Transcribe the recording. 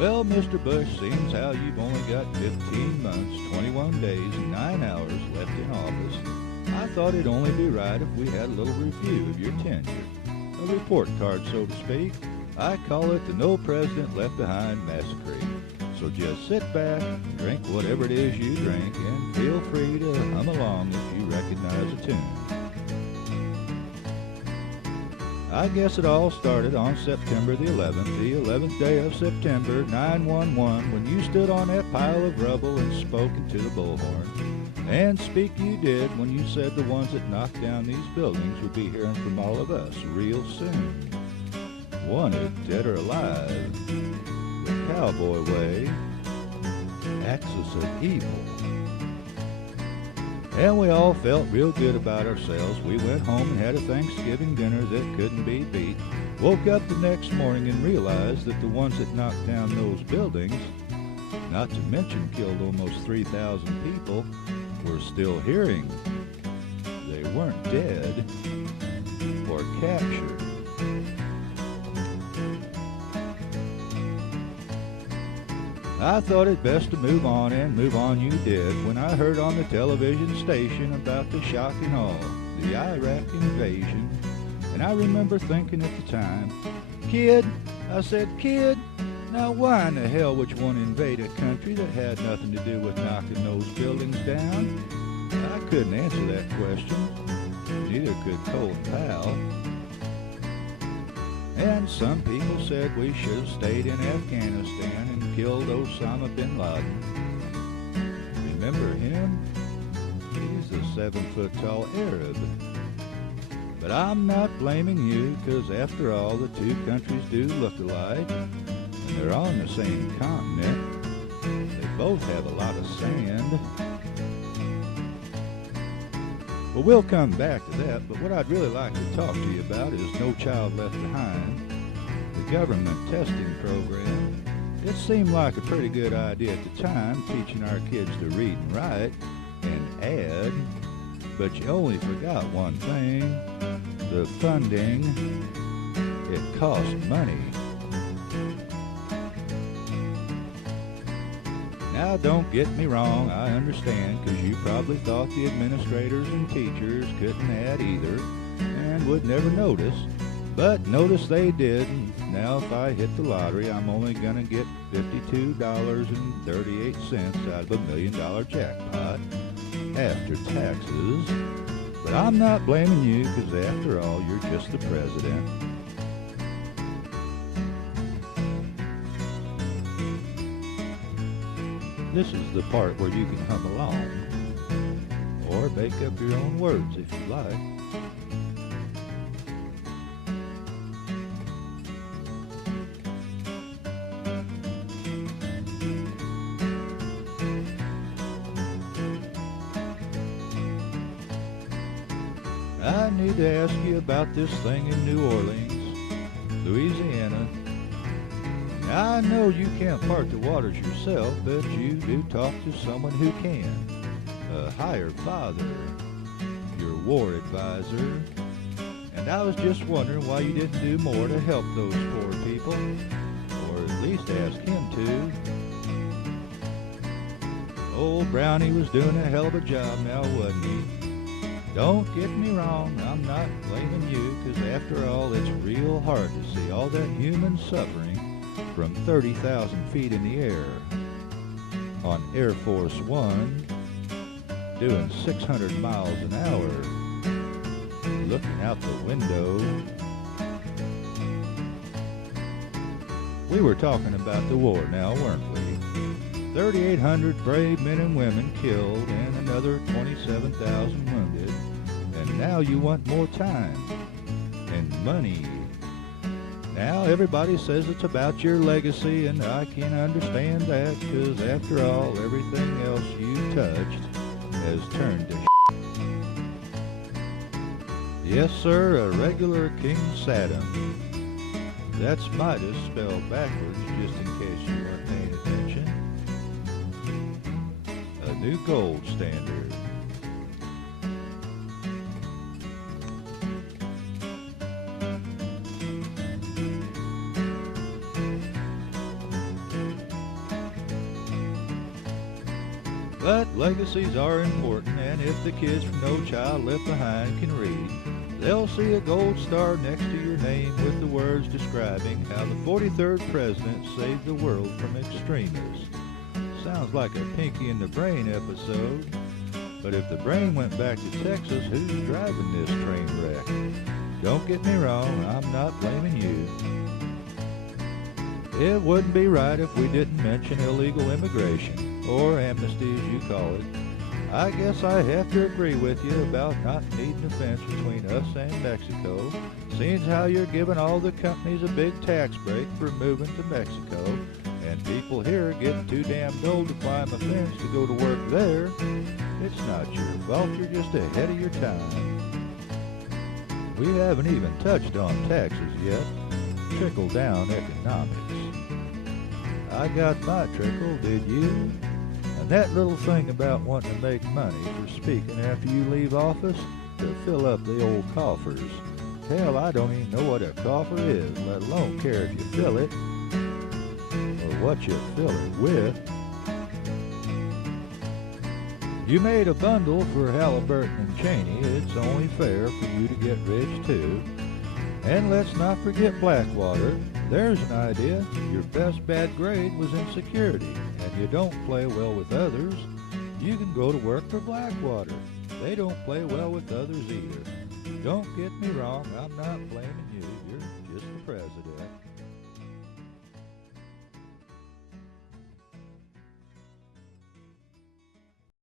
Well, Mr. Bush, seems how you've only got 15 months, 21 days, and 9 hours left in office, I thought it'd only be right if we had a little review of your tenure. A report card, so to speak. I call it the No President Left Behind Massacre. So just sit back, drink whatever it is you drink, and feel free to hum along if you recognize a tune. I guess it all started on September the 11th day of September, 9/11, when you stood on that pile of rubble and spoke into the bullhorn. And speak you did when you said the ones that knocked down these buildings would be hearing from all of us real soon. Wanted, dead or alive, the cowboy way, axis of evil. And we all felt real good about ourselves. We went home and had a Thanksgiving dinner that couldn't be beat. Woke up the next morning and realized that the ones that knocked down those buildings, not to mention killed almost 3,000 people, were still hearing. They weren't dead or captured. I thought it best to move on, and move on you did, when I heard on the television station about the shock and awe, the Iraq invasion. And I remember thinking at the time, kid, I said, kid, now why in the hell would you want to invade a country that had nothing to do with knocking those buildings down? I couldn't answer that question. Neither could Colin Powell. And some people said we should have stayed in Afghanistan and killed Osama bin Laden. Remember him? He's a 7-foot-tall Arab. But I'm not blaming you, because after all, the two countries do look alike, and they're on the same continent. They both have a lot of sand. Well, we'll come back to that, but what I'd really like to talk to you about is No Child Left Behind, the government testing program. It seemed like a pretty good idea at the time, teaching our kids to read and write and add, but you only forgot one thing, the funding. It cost money. Now, don't get me wrong, I understand, because you probably thought the administrators and teachers couldn't add either and would never notice, but notice they did. Now, if I hit the lottery, I'm only going to get $52.38 out of $1 million jackpot after taxes. But I'm not blaming you, because after all, you're just the president. This is the part where you can hum along, or make up your own words if you like. I need to ask you about this thing in New Orleans, Louisiana. Now, I know you can't part the waters yourself, but you do talk to someone who can. A higher father, your war advisor. And I was just wondering why you didn't do more to help those poor people, or at least ask him to. Old Brownie was doing a hell of a job now, wasn't he? Don't get me wrong, I'm not blaming you, because after all, it's real hard to see all that human suffering from 30,000 feet in the air on Air Force One, doing 600 miles an hour, looking out the window. We were talking about the war now, weren't we? 3,800 brave men and women killed and another 27,000 wounded. And now you want more time and money. Now everybody says it's about your legacy, and I can understand that, because after all, everything else you touched has turned to Yes, sir, a regular King Saddam. That's Midas spelled backwards, just in case you weren't paying attention. A new gold standard. But legacies are important, and if the kids from No Child Left Behind can read, they'll see a gold star next to your name with the words describing how the 43rd president saved the world from extremists. Sounds like a Pinky and the Brain episode. But if the brain went back to Texas, who's driving this train wreck? Don't get me wrong, I'm not blaming you. It wouldn't be right if we didn't mention illegal immigration, or amnesty as you call it. I guess I have to agree with you about not needing a fence between us and Mexico, seeing how you're giving all the companies a big tax break for moving to Mexico, and people here are getting too damn old to climb a fence to go to work there. It's not your fault, you're just ahead of your time. We haven't even touched on taxes yet. Trickle-down economics. I got my trickle, did you? And that little thing about wanting to make money for speaking after you leave office to fill up the old coffers. Hell, I don't even know what a coffer is, let alone care if you fill it, or what you fill it with. You made a bundle for Halliburton and Cheney. It's only fair for you to get rich too. And let's not forget Blackwater. There's an idea. Your best bad grade was in security, and you don't play well with others. You can go to work for Blackwater. They don't play well with others either. Don't get me wrong, I'm not blaming you.